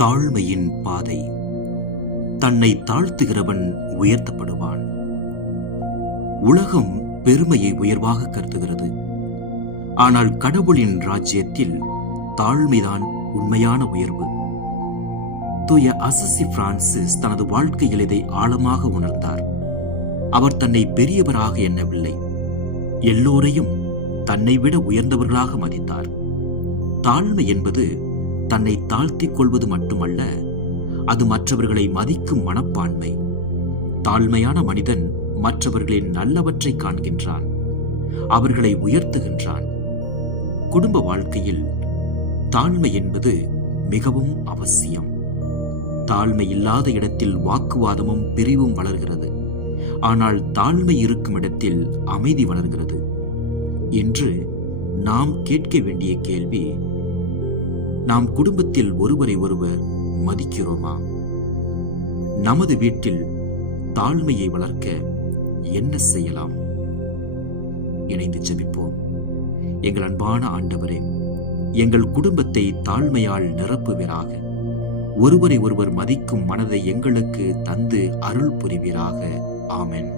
தாழ்மையின் பாதை. தன்னை தாழ்த்துகிறவன் உயர்த்தப்படுவான். உலகம் பெருமையை உயர்வாக கருதுகிறது. ஆனால் கடவுளின் ராஜ்யத்தில் தாழ்மைதான் உண்மையான உயர்வு. தூய அசிசி பிரான்சிஸ் தனது வாழ்க்கையில் இதை ஆழமாக உணர்ந்தார். அவர் தன்னை பெரியவராக எண்ணவில்லை, எல்லோரையும் தன்னை விட உயர்ந்தவர்களாக மதித்தார். தாழ்மை என்பது தன்னை தாழ்த்திக் கொள்வது மட்டுமல்ல, அது மற்றவர்களை மதிக்கும் மனப்பான்மை. தாழ்மையான மனிதன் மற்றவர்களின் நல்லவற்றை காண்கின்றான், அவர்களை உயர்த்துகின்றான். குடும்ப வாழ்க்கையில் தாழ்மை என்பது மிகவும் அவசியம். தாழ்மை இல்லாத இடத்தில் வாக்குவாதமும் பிரிவும் வளர்கிறது. ஆனால் தாழ்மை இருக்கும் இடத்தில் அமைதி வளர்கிறது. என்று நாம் கேட்க வேண்டிய கேள்வி, நாம் குடும்பத்தில் ஒருவரை ஒருவர் மதிக்கிறோமா? நமது வீட்டில் தாழ்மையை வளர்க்க என்ன செய்யலாம்? இணைந்து ஜெபிப்போம். எங்கள் அன்பான ஆண்டவரே, எங்கள் குடும்பத்தை தாழ்மையால் நிரப்புவீராக. ஒருவரை ஒருவர் மதிக்கும் மனதை எங்களுக்கு தந்து அருள் புரிவீராக. ஆமென்.